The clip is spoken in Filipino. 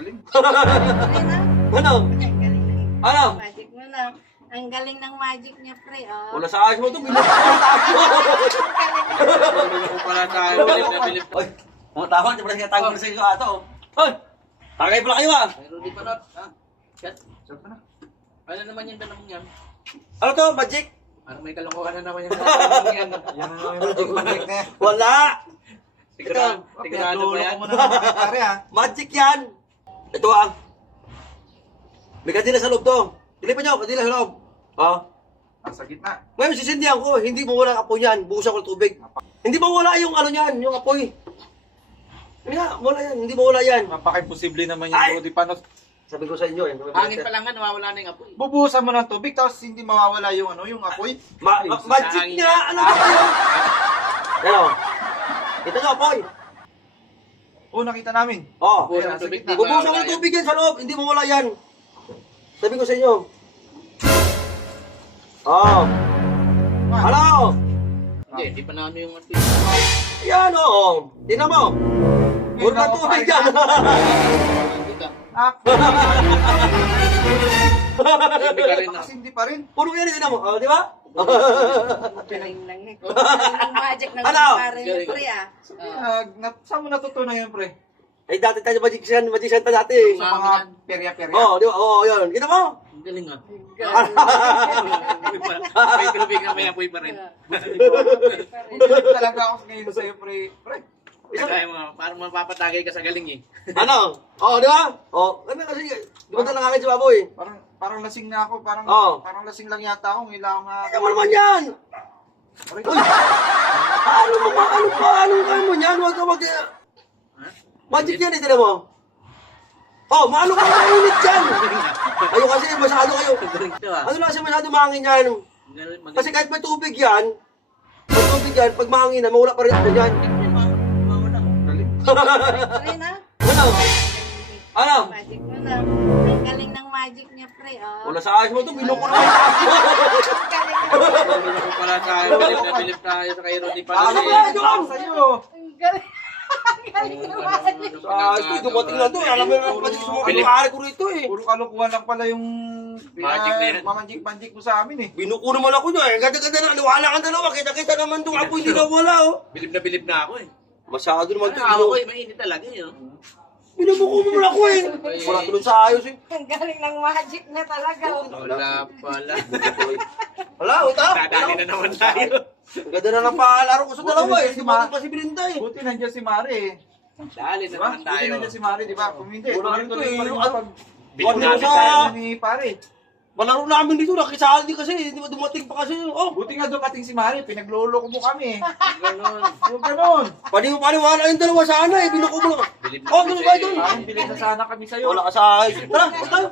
Galing. Ano? Ano? Magic mo na. Ang galing ng magic niya, pre. Oh. Wala sa ayos mo ito. Binukuha ng tayo. Ano pala tayo? Bilip na bilip. Oy, mga tama. Di pala sinatago na sa inyo ato. Hoy! Tagay pala kayo ah. Pero di pa not. Chat. Chat pa na. Ano naman yung tanong yan? Ano to? Magic? Parang may kalokohan na naman yung tanong yan. Yan naman yung magic na yan. Wala! Sigurado ba yan? Magic yan! Ito ah. May kadila sa loob to. Dilipan nyo, kadila sa loob. Oh. Sa gitna. Ngayon, sisindihan ko. Hindi mawala ang apoy yan. Buhusan ko ng tubig. Hindi mawala yung ano yan, yung apoy. Hindi nga, wala yan. Hindi mawala yan. Napaka-imposible naman Ay! yung di pa not. Sabi ko sa inyo eh. Hangin pa lang nga, nawawala na yung apoy. Bubuhusan mo ng tubig, tapos hindi mawawala yung ano, yung apoy. Magic nga! Ano ba kayo? Ano? Ito nyo, apoy. Oo, nakita namin. Oh. Bubuhusan ng tubig. Bubuhusan ko ng tubig yan sa loob. Hindi mawala yan. Sabi ko sa inyo. Oh. Hello? Hindi pa na ano yung apoy. Yan oh. Tingnan mo. Puro na tubig yan. Hindi ka rin na. Kasi hindi pa rin. Puro yan, tingnan mo. Oh, di ba? Galing lang eh. Galing ng magic ng Ano? pare niya, pre. Saan mo natutunan yun, pre? Eh, dati tayo magician tayo dati. Sa mga perya-perya. Oh, di ba? Oh, yun. Kita mo? Ang galing ah. Galing. May tubig na may apoy pa rin. Hindi talaga ako ngayon sa'yo, pre. Pre. Kaya mo, parang mapapatagay ka sa galing eh. Ano? Oh, di ba? Oh, ano kasi, di ba lang akin si baboy? Parang lasing na ako, Oo. parang lasing lang yata ako, ilang Ano mo naman yan? Uy! Ano mo yan? Huwag ka mag... Magic yan, eh, tignan mo. Oh, maano ka mainit yan? Ayaw kasi, masyado kayo. galing to ah. Ano lang kasi masyado mahangin yan? Kasi kahit may tubig yan, pag mahangin na, mawala pa rin ako yan. Pre na. Ano? Ano? Magic mo na. Ang galing ng magic niya, pre. Oh. Wala sa ayos mo ito, binuko na tayo. Bilip pala tayo, bilip tayo sa kayo, di pa Ano ba yan, Jom? sa'yo. Ang galing. Ang galing ng magic. Sa ayos ko, dumating na ito. Alam mo yung magic sumukari ko rito eh. Puro kalukuhan lang pala yung Magic na yan. Mamanjik-manjik mo sa amin eh. Binuko naman ako nyo eh. Ganda-ganda na, liwala kang dalawa. Kita-kita naman itong apoy, hindi na wala oh. Bilib na ako eh. Masyado naman ito. Ako eh, mainit talaga yun. Binubuko mo ako eh. Wala tulad sa ayos eh. Ang galing ng magic niya talaga. Oh. Wala pala. Wala, uta. Dadali na naman tayo. Ang ganda na ng paalaro ko sa dalawa eh. Hindi pa si Belinda eh. Buti nandiyan si Mari eh. Dali na Diba? naman Buti tayo. nandiyan si Mari, di ba? Kung hindi, Wala tuloy-tuloy ito eh. pa rin Ano? pag Bilib Ano namin sa- tayo. ni Pare. Malaro namin dito, nakisali kasi. Hindi ba dumating pa kasi. Oh, Buti nga dumating si Mari, pinagluloko mo kami. Ganon. Yung ganon. paniwala yung dalawa sana eh. Binuko mo lang. Bilib na Oh, kami ganun sa'yo ba ito? eh. Parang bilis na sana kami sa'yo. Wala ka sa ayos. Tara, tayo.